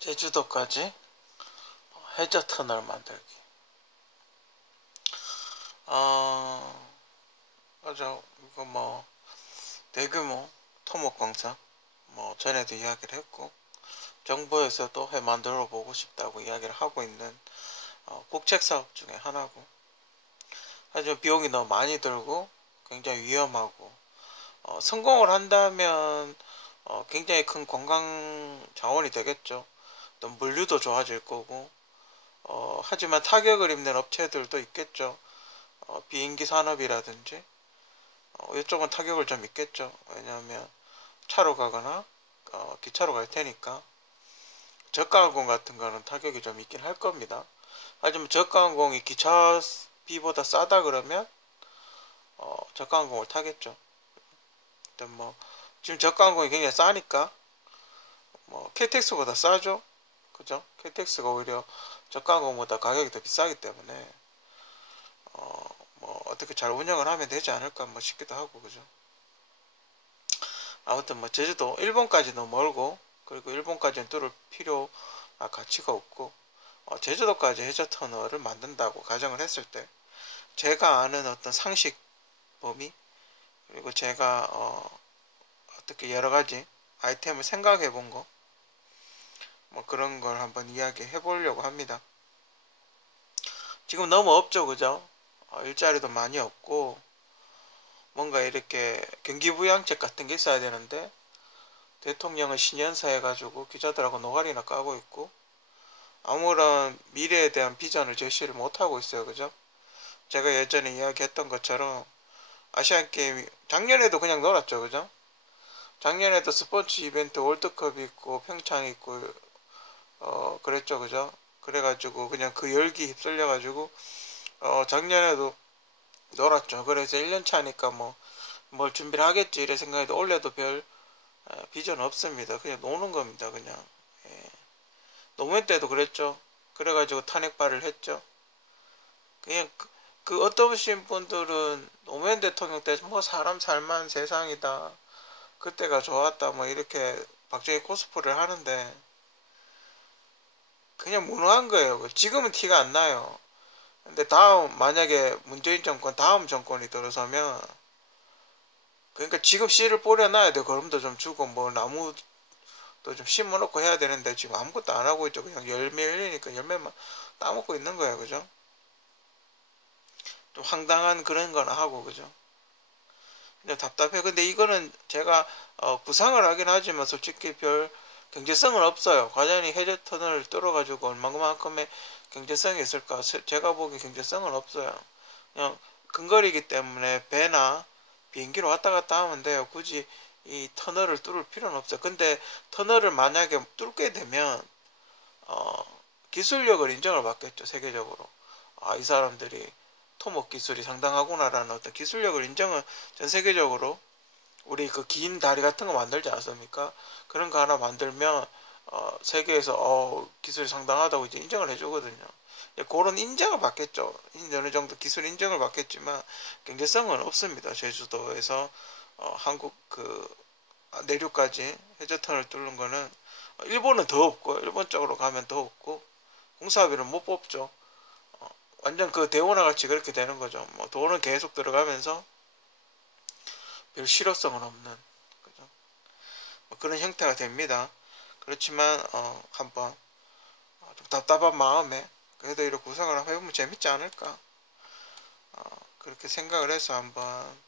제주도까지 해저 터널 만들기. 맞아. 이거 뭐 대규모 토목공사 뭐 전에도 이야기를 했고, 정부에서도 해 만들어 보고 싶다고 이야기를 하고 있는 국책사업 중에 하나고, 하지만 비용이 너무 많이 들고 굉장히 위험하고, 성공을 한다면 굉장히 큰 관광 자원이 되겠죠. 또 물류도 좋아질 거고, 하지만 타격을 입는 업체들도 있겠죠. 비행기 산업이라든지 이쪽은 타격을 좀 입겠죠. 왜냐하면 차로 가거나 기차로 갈 테니까. 저가항공 같은 거는 타격이 좀 있긴 할 겁니다. 하지만 저가항공이 기차비보다 싸다 그러면 저가항공을 타겠죠. 일단 뭐 지금 저가항공이 굉장히 싸니까 뭐 KTX보다 싸죠. 그죠? KTX가 오히려 저가항공보다 가격이 더 비싸기 때문에 뭐 어떻게 잘 운영을 하면 되지 않을까 뭐 싶기도 하고, 그죠? 아무튼 뭐 제주도 일본까지 너무 멀고, 그리고 일본까지는 뚫을 필요 가치가 없고, 제주도까지 해저터널을 만든다고 가정을 했을 때 제가 아는 어떤 상식 범위, 그리고 제가 어떻게 여러 가지 아이템을 생각해 본 거, 뭐 그런 걸 한번 이야기해 보려고 합니다. 지금 너무 없죠, 그죠? 일자리도 많이 없고, 뭔가 이렇게 경기부양책 같은 게 있어야 되는데 대통령은 신년사 해가지고 기자들하고 노가리나 까고 있고, 아무런 미래에 대한 비전을 제시를 못하고 있어요, 그죠? 제가 예전에 이야기했던 것처럼 아시안게임 작년에도 그냥 놀았죠, 그죠? 작년에도 스포츠 이벤트 월드컵 있고 평창 있고 그랬죠, 그죠? 그래가지고 그냥 그 열기 휩쓸려가지고 작년에도 놀았죠. 그래서 1년 차니까 뭐 뭘 준비를 하겠지 이래 생각해도 올해도 별 비전 없습니다. 그냥 노는 겁니다, 그냥. 예. 노무현 때도 그랬죠. 그래가지고 탄핵발을 했죠. 그냥 그 어떤 분들은 노무현 대통령 때 뭐 사람 살만 세상이다, 그때가 좋았다, 뭐 이렇게 박정희 코스프레를 하는데 그냥 무능한 거예요. 지금은 티가 안 나요. 근데 다음 만약에 문재인 정권 다음 정권이 들어서면, 그러니까 지금 씨를 뿌려놔야 돼. 거름도 좀 주고 뭐 나무도 좀 심어놓고 해야 되는데 지금 아무것도 안 하고 있죠. 그냥 열매 열리니까 열매만 따먹고 있는 거예요, 그죠? 좀 황당한 그런 거나 하고, 그죠? 근데 답답해. 근데 이거는 제가 구상을 하긴 하지만 솔직히 별 경제성은 없어요. 과연이 해저터널을 뚫어가지고 얼마만큼의 경제성이 있을까? 제가 보기 경제성은 없어요. 그냥 근거리이기 때문에 배나 비행기로 왔다 갔다 하면 돼요. 굳이 이 터널을 뚫을 필요는 없어요. 근데 터널을 만약에 뚫게 되면 기술력을 인정을 받겠죠, 세계적으로. 이 사람들이 토목 기술이 상당하구나라는 어떤 기술력을 인정을 전 세계적으로, 우리 그 긴 다리 같은 거 만들지 않습니까? 그런 거 하나 만들면 세계에서 기술이 상당하다고 이제 인정을 해주거든요. 그런 인정을 받겠죠. 어느 정도 기술 인정을 받겠지만 경제성은 없습니다. 제주도에서 한국 그 내륙까지 해저터널 뚫는 거는, 일본은 더 없고 일본 쪽으로 가면 더 없고 공사비는 못 뽑죠. 완전 그 대원화 같이 그렇게 되는 거죠. 뭐 돈은 계속 들어가면서 별 실효성은 없는, 그죠? 뭐 그런 형태가 됩니다. 그렇지만 한번 좀 답답한 마음에 그래도 이렇게 구상을 해보면 재밌지 않을까, 그렇게 생각을 해서 한번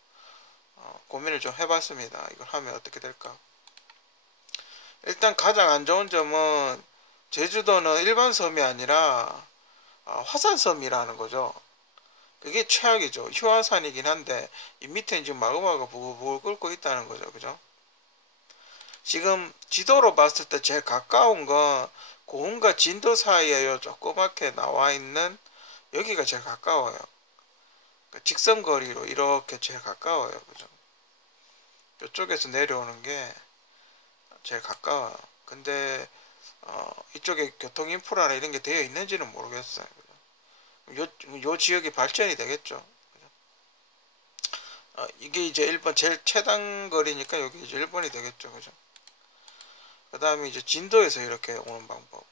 고민을 좀 해봤습니다. 이걸 하면 어떻게 될까. 일단 가장 안 좋은 점은 제주도는 일반 섬이 아니라 화산섬이라는 거죠. 그게 최악이죠. 휴화산이긴 한데 이 밑에 지금 마그마가 부글부글 끓고 있다는 거죠, 그죠? 지금 지도로 봤을 때 제일 가까운 건 고흥과 진도 사이에 조그맣게 나와 있는 여기가 제일 가까워요. 그러니까 직선거리로 이렇게 제일 가까워요, 그죠? 이쪽에서 내려오는 게 제일 가까워요. 근데 이쪽에 교통 인프라나 이런 게 되어 있는지는 모르겠어요. 요 지역이 발전이 되겠죠. 이게 이제 일본 제일 최단 거리니까 여기 이제 일본이 되겠죠, 그죠? 그 다음에 이제 진도에서 이렇게 오는 방법.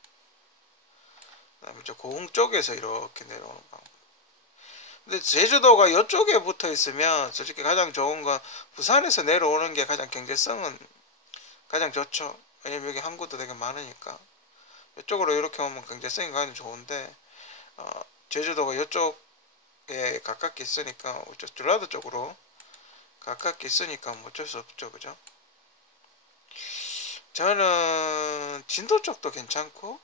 그 다음에 이제 고흥 쪽에서 이렇게 내려오는 방법. 근데 제주도가 이쪽에 붙어 있으면 솔직히 가장 좋은 건 부산에서 내려오는 게 가장 경제성은 가장 좋죠. 왜냐면 여기 항구도 되게 많으니까. 이쪽으로 이렇게 오면 경제성이 가장 좋은데, 제주도가 이쪽에 가깝게 있으니까, 전라도 쪽으로 가깝게 있으니까 뭐 어쩔 수 없죠. 그죠? 저는 진도 쪽도 괜찮고,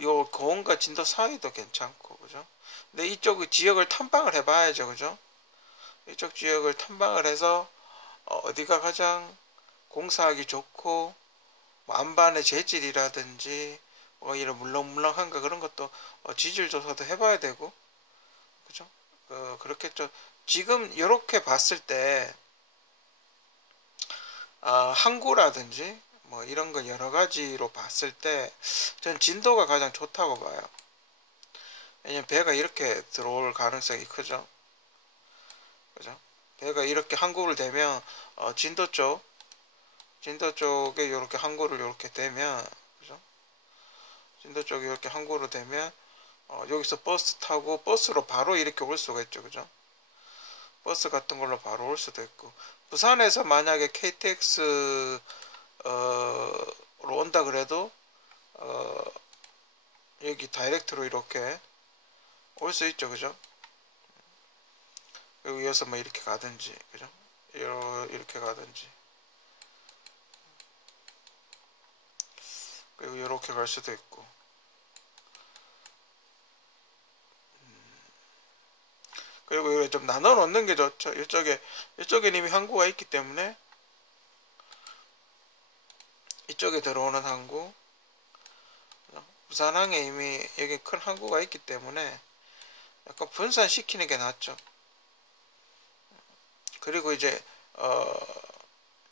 요 고흥과 진도 사이도 괜찮고, 그죠? 근데 이쪽 지역을 탐방을 해봐야죠. 그죠? 이쪽 지역을 탐방을 해서, 어디가 가장 공사하기 좋고, 뭐 안반의 재질이라든지 뭐 이런 물렁물렁한가 그런 것도 지질 조사도 해봐야 되고, 그죠? 그렇겠죠. 지금 이렇게 봤을 때 항구라든지 뭐 이런 거 여러 가지로 봤을 때 전 진도가 가장 좋다고 봐요. 왜냐면 배가 이렇게 들어올 가능성이 크죠. 그죠? 배가 이렇게 항구를 대면 진도 쪽에 이렇게 항구를 이렇게 대면, 그죠? 진도 쪽에 이렇게 항구로 대면 여기서 버스 타고 버스로 바로 이렇게 올 수가 있죠. 그죠? 버스 같은 걸로 바로 올 수도 있고, 부산에서 만약에 KTX로 온다 그래도 여기 다이렉트로 이렇게 올 수 있죠. 그죠? 그리고 이어서 뭐 이렇게 가든지, 그죠? 이렇게 가든지, 그리고 이렇게 갈 수도 있고. 그리고 이걸 좀 나눠 놓는 게 좋죠. 이쪽에 이미 항구가 있기 때문에 이쪽에 들어오는 항구, 부산항에 이미 여기 큰 항구가 있기 때문에 약간 분산시키는 게 낫죠. 그리고 이제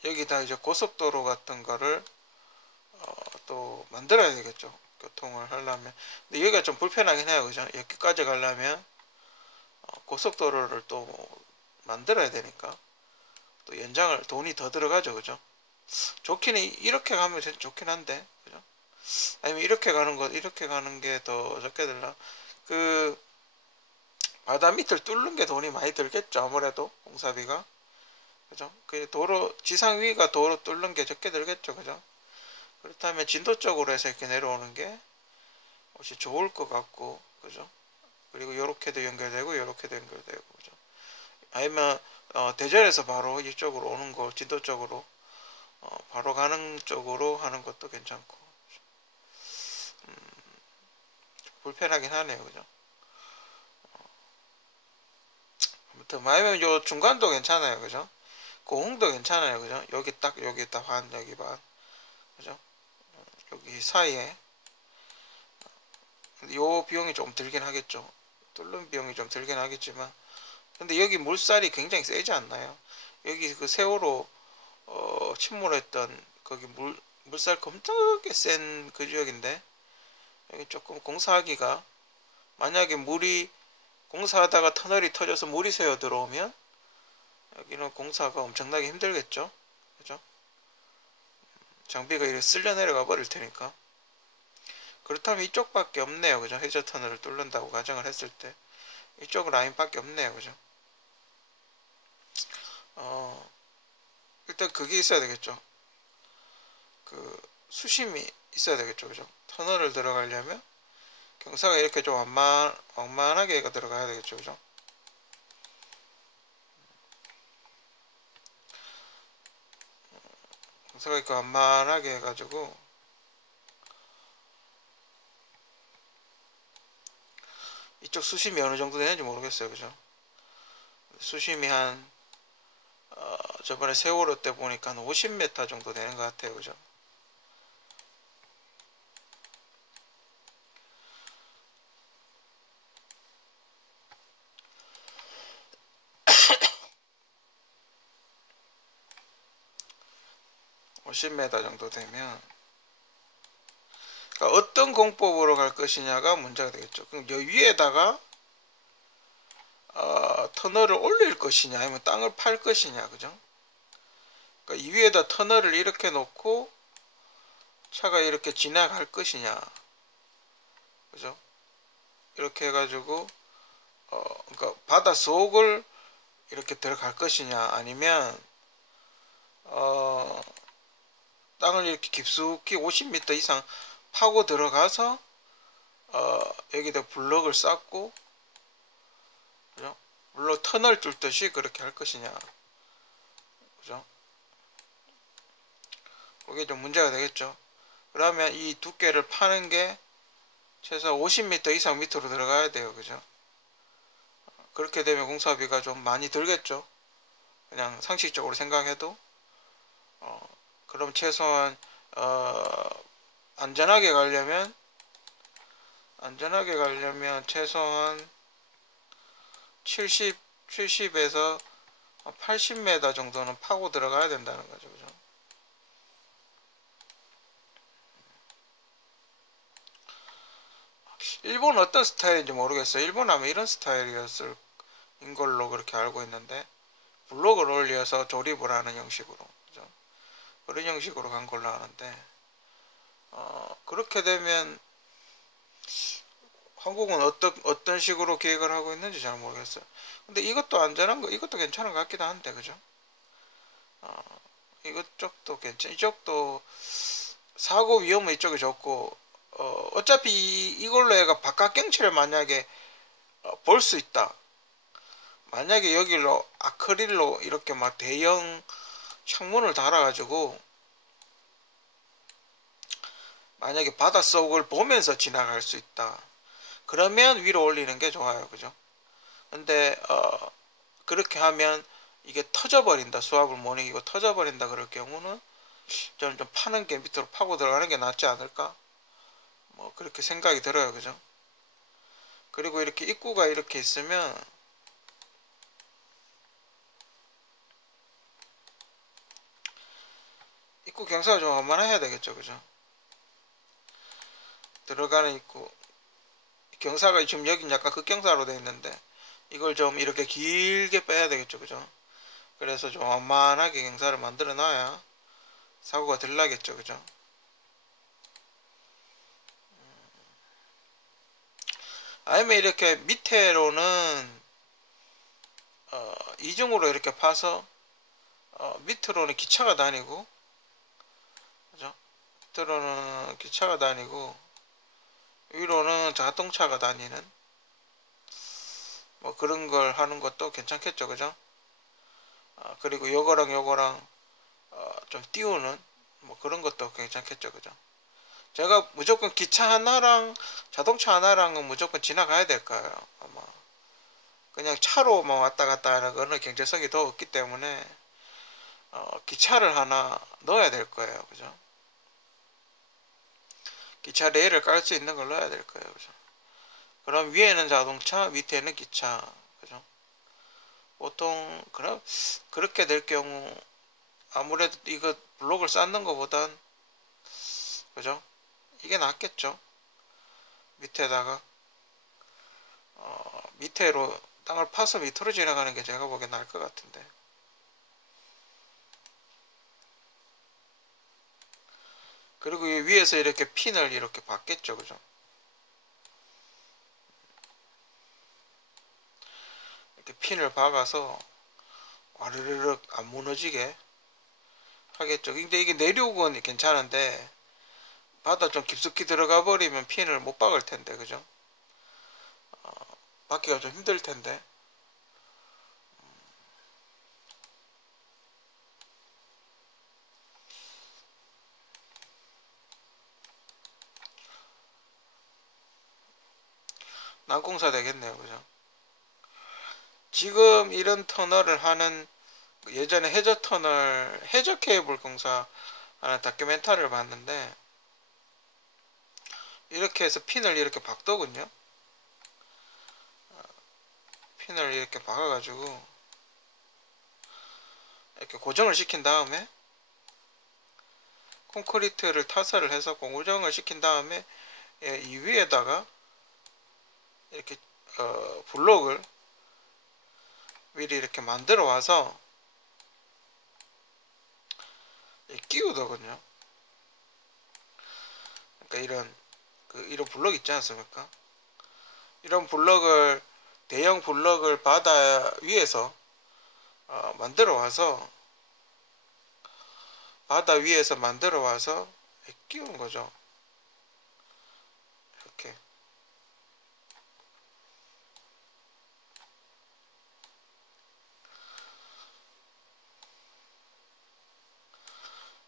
여기다 이제 고속도로 같은 거를 또 만들어야 되겠죠. 교통을 하려면. 근데 여기가 좀 불편하긴 해요. 그죠? 여기까지 가려면 고속도로를 또 만들어야 되니까 또 연장을 돈이 더 들어가죠. 그죠? 좋기는 이렇게 가면 좋긴 한데, 그죠? 아니면 이렇게 가는 게 더 좋게 들나? 그 바다 밑을 뚫는 게 돈이 많이 들겠죠. 아무래도 공사비가, 그죠? 그 도로 지상 위가 도로 뚫는 게 적게 들겠죠. 그죠? 그렇다면 진도 쪽으로 해서 이렇게 내려오는 게 혹시 좋을 것 같고, 그죠? 그리고 요렇게도 연결되고 요렇게도 연결되고, 그죠? 아니면 대전에서 바로 이쪽으로 오는 거, 진도 쪽으로 바로 가는 쪽으로 하는 것도 괜찮고, 불편하긴 하네요. 그죠? 아무튼 아니면 요 중간도 괜찮아요. 그죠? 고흥도 괜찮아요. 그죠? 여기 딱 반, 여기 반, 그죠? 여기 사이에. 요 비용이 좀 들긴 하겠죠. 뚫는 비용이 좀 들긴 하겠지만, 근데 여기 물살이 굉장히 세지 않나요? 여기 그 세월호 침몰했던 거기 물살 엄청나게 센 그 지역인데, 여기 조금 공사하기가, 만약에 물이 공사하다가 터널이 터져서 물이 새어 들어오면 여기는 공사가 엄청나게 힘들겠죠. 그죠? 장비가 이렇게 쓸려 내려가 버릴 테니까. 그렇다면 이쪽밖에 없네요. 그죠? 해저 터널을 뚫는다고 가정을 했을 때 이쪽 라인밖에 없네요. 그죠? 일단 그게 있어야 되겠죠. 그 수심이 있어야 되겠죠. 그죠? 터널을 들어가려면 경사가 이렇게 좀 완만하게 들어가야 되겠죠. 그죠? 경사가 이렇게 완만하게 해가지고, 이쪽 수심이 어느 정도 되는지 모르겠어요. 그죠? 수심이 저번에 세월호 때 보니까 한 50m 정도 되는 것 같아요. 그죠? (50m) 정도 되면, 그러니까 어떤 공법으로 갈 것이냐가 문제가 되겠죠. 그럼 여 위에다가 터널을 올릴 것이냐, 아니면 땅을 팔 것이냐, 그죠? 그러니까 이 위에다 터널을 이렇게 놓고 차가 이렇게 지나갈 것이냐, 그죠? 이렇게 해가지고 그러니까 바닷속을 이렇게 들어갈 것이냐, 아니면 땅을 이렇게 깊숙이 50m 이상 파고 들어가서 여기다 블럭을 쌓고, 그죠? 물론 터널 뚫듯이 그렇게 할 것이냐, 그죠? 그게 좀 문제가 되겠죠. 그러면 이 두께를 파는 게 최소 50m 이상 밑으로 들어가야 돼요, 그죠? 그렇게 되면 공사비가 좀 많이 들겠죠. 그냥 상식적으로 생각해도. 그럼 최소한 안전하게 가려면 최소한 70에서 80m 정도는 파고 들어가야 된다는 거죠, 그죠? 일본 어떤 스타일인지 모르겠어요. 일본 하면 이런 스타일이었을 인 걸로 그렇게 알고 있는데, 블록을 올려서 조립을 하는 형식으로, 그죠? 그런 형식으로 간 걸로 아는데, 그렇게 되면 한국은 어떤 식으로 계획을 하고 있는지 잘 모르겠어요. 근데 이것도 안전한 거, 이것도 괜찮은 것 같기도 한데, 그죠? 이쪽도 이쪽도 사고 위험은 이쪽이 적고, 어차피 이걸로 얘가 바깥 경치를 만약에 볼 수 있다. 만약에 여기로 아크릴로 이렇게 막 대형 창문을 달아가지고 만약에 바닷속을 보면서 지나갈 수 있다. 그러면 위로 올리는 게 좋아요, 그죠? 근데 그렇게 하면 이게 터져버린다, 수압을 못 이기고 터져버린다 그럴 경우는 좀 파는 게 밑으로 파고 들어가는 게 낫지 않을까, 뭐 그렇게 생각이 들어요, 그죠? 그리고 이렇게 입구가 이렇게 있으면 입구 경사가 좀 완만해야 되겠죠, 그죠? 들어가는 입구 경사가 지금 여긴 약간 극경사로 되어 있는데 이걸 좀 이렇게 길게 빼야 되겠죠, 그죠? 그래서 좀 완만하게 경사를 만들어 놔야 사고가 덜 나겠죠, 그죠? 아니면 이렇게 밑에로는 이중으로 이렇게 파서 밑으로는 기차가 다니고, 그죠? 밑으로는 기차가 다니고 위로는 자동차가 다니는 뭐 그런 걸 하는 것도 괜찮겠죠, 그죠? 그리고 요거랑 좀 띄우는 뭐 그런 것도 괜찮겠죠, 그죠? 제가 무조건 기차 하나랑 자동차 하나랑은 무조건 지나가야 될 거예요, 아마. 그냥 차로만 왔다 갔다 하는 거는 경제성이 더 없기 때문에 기차를 하나 넣어야 될 거예요, 그죠? 기차 레일을 깔 수 있는 걸 넣어야 될 거예요, 그죠? 그럼 위에는 자동차, 밑에는 기차, 그죠? 보통 그렇게 될 경우 아무래도 이거 블록을 쌓는 것보단, 그죠? 이게 낫겠죠. 밑에다가 밑으로 땅을 파서 밑으로 지나가는 게 제가 보기엔 나을 것 같은데. 그리고 위에서 이렇게 핀을 이렇게 박겠죠, 그죠? 이렇게 핀을 박아서 와르르륵 안 무너지게 하겠죠. 근데 이게 내륙은 괜찮은데 바다 좀 깊숙이 들어가 버리면 핀을 못 박을 텐데, 그죠? 박기가 좀 힘들 텐데. 난공사 되겠네요, 그죠? 지금 이런 터널을 하는, 예전에 해저 케이블 공사 하는 다큐멘터리를 봤는데 이렇게 해서 핀을 이렇게 박더군요. 핀을 이렇게 박아가지고 이렇게 고정을 시킨 다음에 콘크리트를 타설을 해서 고정을 시킨 다음에 이 위에다가 이렇게 블록을 미리 이렇게 만들어 와서 끼우더군요. 그러니까 이런 블럭 있지 않습니까? 이런 블럭을, 대형 블럭을 바다 위에서 바다 위에서 만들어 와서 끼우는 거죠. 이렇게.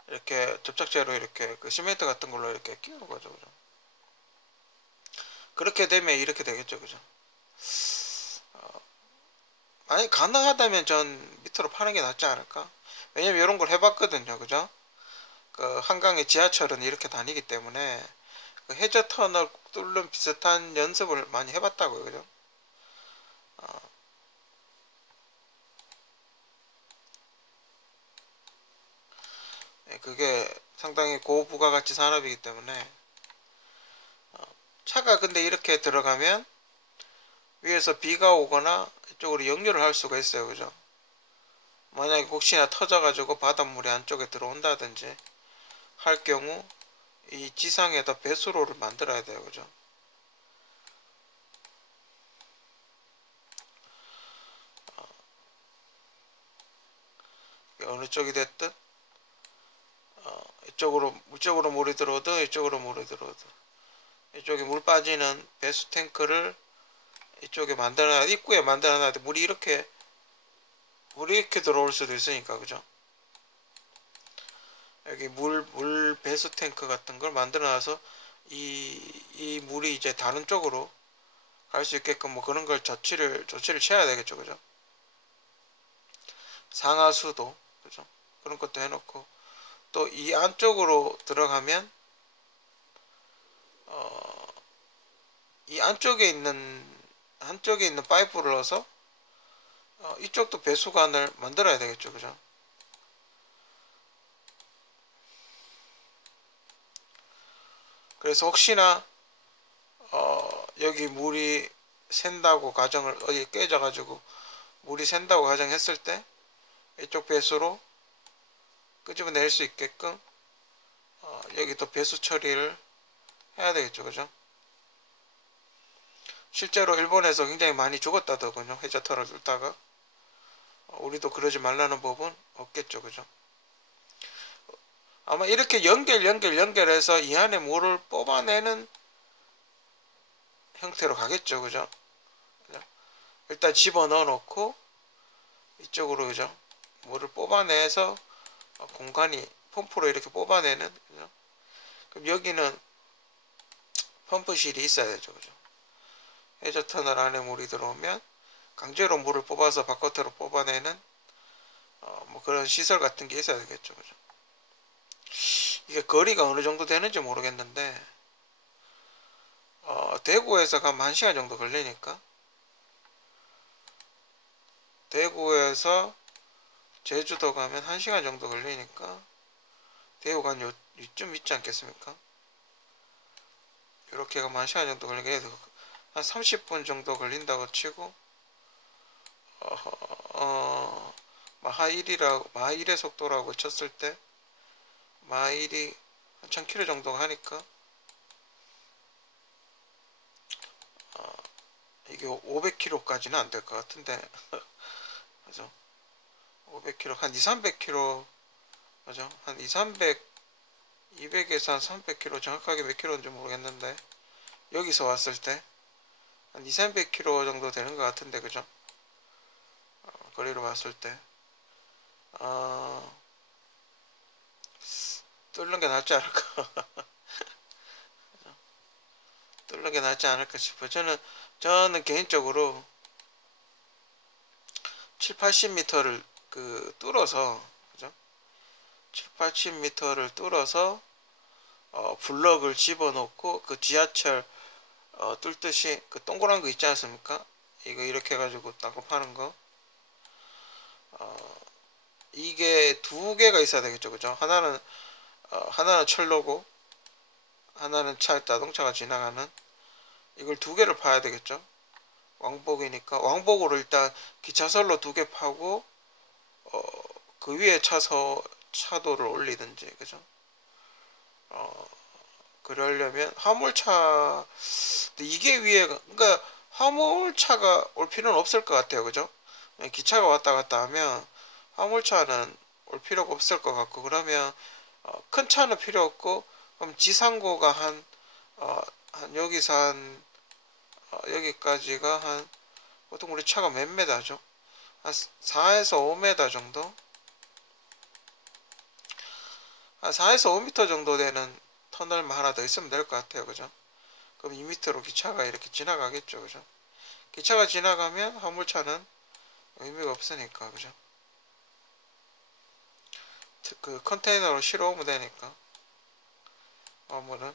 이렇게 접착제로 이렇게 그 시멘트 같은 걸로 이렇게 끼우는 거죠. 그죠? 그렇게 되면 이렇게 되겠죠. 그죠? 만약 가능하다면 전 밑으로 파는 게 낫지 않을까? 왜냐면 이런 걸 해봤거든요. 그죠? 그 한강의 지하철은 이렇게 다니기 때문에 그 해저 터널 뚫는 비슷한 연습을 많이 해봤다고요. 그죠? 그게 상당히 고부가가치 산업이기 때문에 차가 근데 이렇게 들어가면 위에서 비가 오거나 이쪽으로 역류를 할 수가 있어요. 그죠? 만약에 혹시나 터져가지고 바닷물이 안쪽에 들어온다든지 할 경우 이 지상에다 배수로를 만들어야 돼요. 그죠? 어느 쪽이 됐든 이쪽으로 물이 들어오든 이쪽으로 물이 들어오든 이쪽에 물 빠지는 배수 탱크를 이쪽에 만들어놔야, 입구에 만들어놔야 돼. 물이 이렇게 들어올 수도 있으니까. 그죠? 여기 물 배수 탱크 같은 걸 만들어놔서 이 물이 이제 다른 쪽으로 갈 수 있게끔 뭐 그런 걸 조치를 취해야 되겠죠. 그죠? 상하수도, 그죠? 그런 것도 해놓고, 또 이 안쪽으로 들어가면 이 안쪽에 있는 파이프를 넣어서 이쪽도 배수관을 만들어야 되겠죠. 그죠? 그래서 혹시나 여기 물이 샌다고 가정을, 어디 깨져가지고 물이 샌다고 가정했을 때 이쪽 배수로 끄집어낼 수 있게끔 여기 또 배수 처리를 해야 되겠죠. 그죠? 실제로 일본에서 굉장히 많이 죽었다더군요. 해저터널 뚫다가. 우리도 그러지 말라는 법은 없겠죠. 그죠? 아마 이렇게 연결해서 이 안에 물을 뽑아내는 형태로 가겠죠. 그죠? 일단 집어넣어 놓고 이쪽으로, 그죠? 물을 뽑아내서 공간이 펌프로 이렇게 뽑아내는, 그죠? 그럼 여기는 펌프실이 있어야 되죠. 그죠? 해저 터널 안에 물이 들어오면 강제로 물을 뽑아서 바깥으로 뽑아내는 뭐 그런 시설 같은 게 있어야 되겠죠. 그죠? 이게 거리가 어느 정도 되는지 모르겠는데 대구에서 가면 1시간 정도 걸리니까, 대구에서 제주도 가면 1시간 정도 걸리니까 대구가 한 요쯤 있지 않겠습니까? 이렇게 가면 1시간 정도 걸리게 한 30분 정도 걸린다고 치고 마일의 속도라고 쳤을 때 마일이 한 1000km 정도 가니까 이게 500km까지는 안 될 것 같은데 그죠? 500km, 한 2, 300km, 그죠? 한 2, 300, 200에서 한 300km, 정확하게 몇 킬로인지 모르겠는데 여기서 왔을 때 한 2, 300km 정도 되는 것 같은데, 그죠? 거리로 봤을 때 뚫는 게 낫지 않을까? 뚫는 게 낫지 않을까 싶어요. 저는 개인적으로 7, 80m를 뚫어서, 그죠? 7, 80m를 뚫어서 블럭을 집어넣고 그 지하철 뚫듯이 그 동그란 거 있지 않습니까? 이거 이렇게 해가지고 딱 파는 거. 이게 두 개가 있어야 되겠죠. 그죠? 하나는 철로고 하나는 자동차가 지나가는, 이걸 두 개를 파야 되겠죠. 왕복이니까 왕복으로 일단 기차선로 두 개 파고 그 위에 차도를 올리든지, 그죠? 그러려면 화물차, 이게 위에, 그러니까 화물차가 올 필요는 없을 것 같아요, 그죠? 기차가 왔다 갔다 하면 화물차는 올 필요가 없을 것 같고, 그러면 큰 차는 필요 없고, 그럼 지상고가 한 여기서 여기까지가 보통 우리 차가 몇 메다죠? 한 4에서 5m 정도? 한 4에서 5m 정도 되는 터널만 하나 더 있으면 될 것 같아요, 그죠? 그럼 이 밑으로 기차가 이렇게 지나가겠죠, 그죠? 기차가 지나가면 화물차는 의미가 없으니까, 그죠? 그 컨테이너로 실어오면 되니까, 화물은.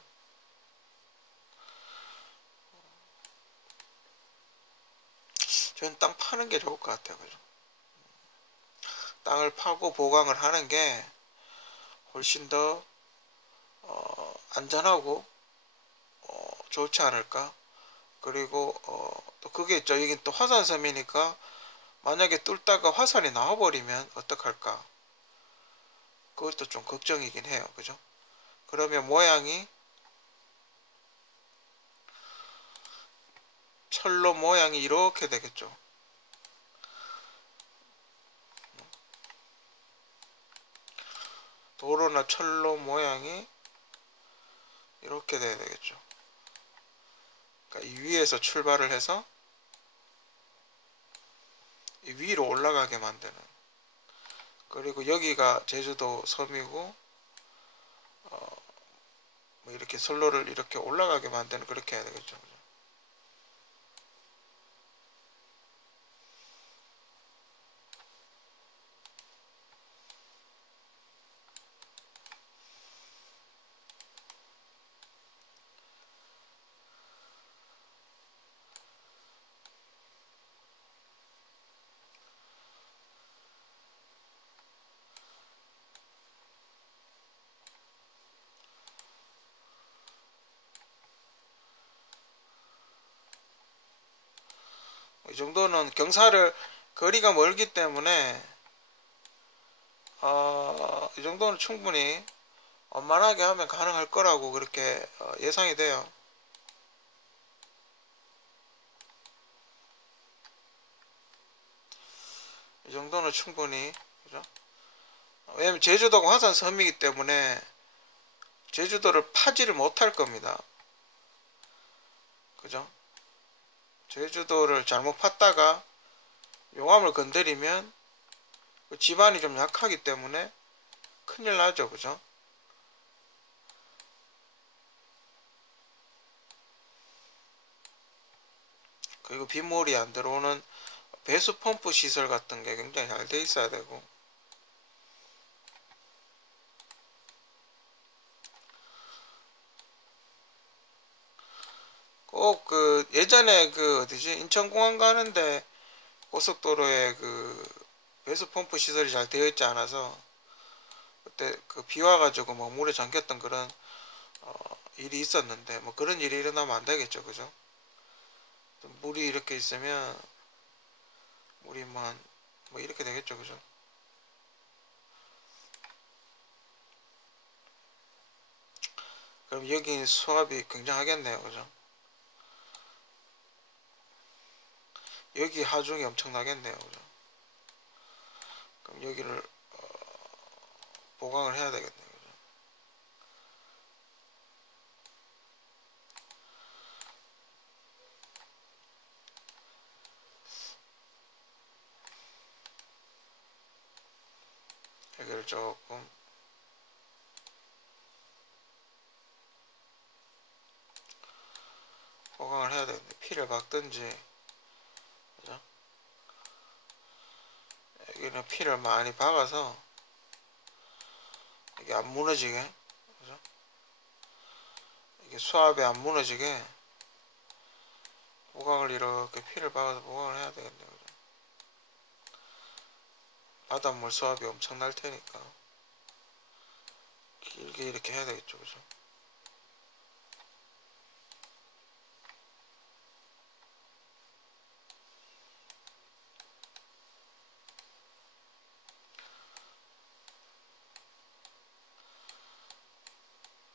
저는 땅 파는 게 좋을 것 같아요, 그죠? 땅을 파고 보강을 하는 게 훨씬 더 안전하고 좋지 않을까? 그리고 또 그게 있죠. 여긴 또 화산섬이니까 만약에 뚫다가 화산이 나와버리면 어떡할까? 그것도 좀 걱정이긴 해요. 그죠? 그러면 모양이 철로 모양이 이렇게 되겠죠. 도로나 철로 모양이 이렇게 돼야 되겠죠. 그러니까 이 위에서 출발을 해서 이 위로 올라가게 만드는. 그리고 여기가 제주도 섬이고 뭐 이렇게 선로를 이렇게 올라가게 만드는, 그렇게 해야 되겠죠. 이 정도는 경사를, 거리가 멀기 때문에 이 정도는 충분히 원만하게 하면 가능할 거라고 그렇게 예상이 돼요. 이 정도는 충분히, 그죠? 왜냐면 제주도가 화산 섬이기 때문에 제주도를 파지를 못할 겁니다. 그죠? 제주도를 잘못 팠다가 용암을 건드리면 그 지반이 좀 약하기 때문에 큰일 나죠. 그죠? 그리고 빗물이 안 들어오는 배수 펌프 시설 같은 게 굉장히 잘 돼 있어야 되고, 꼭 그 예전에 그 어디지, 인천공항 가는데 고속도로에 그 배수 펌프 시설이 잘 되어 있지 않아서 그때 그 비 와가지고 뭐 물에 잠겼던 그런 일이 있었는데, 뭐 그런 일이 일어나면 안 되겠죠. 그죠? 물이 이렇게 있으면 물이 뭐 이렇게 되겠죠. 그죠? 그럼 여기 수압이 굉장하겠네요. 그죠? 여기 하중이 엄청나겠네요. 그죠? 그럼 여기를 보강을 해야 되겠네요. 그죠? 여기를 조금 보강을 해야 되는데, 피를 박든지, 그죠? 여기는 피를 많이 박아서 이게 안 무너지게, 그죠? 이게 수압이 안 무너지게 보강을, 이렇게 피를 박아서 보강을 해야 되겠네요. 그죠? 바닷물 수압이 엄청 날 테니까 길게 이렇게 해야 되겠죠. 그죠?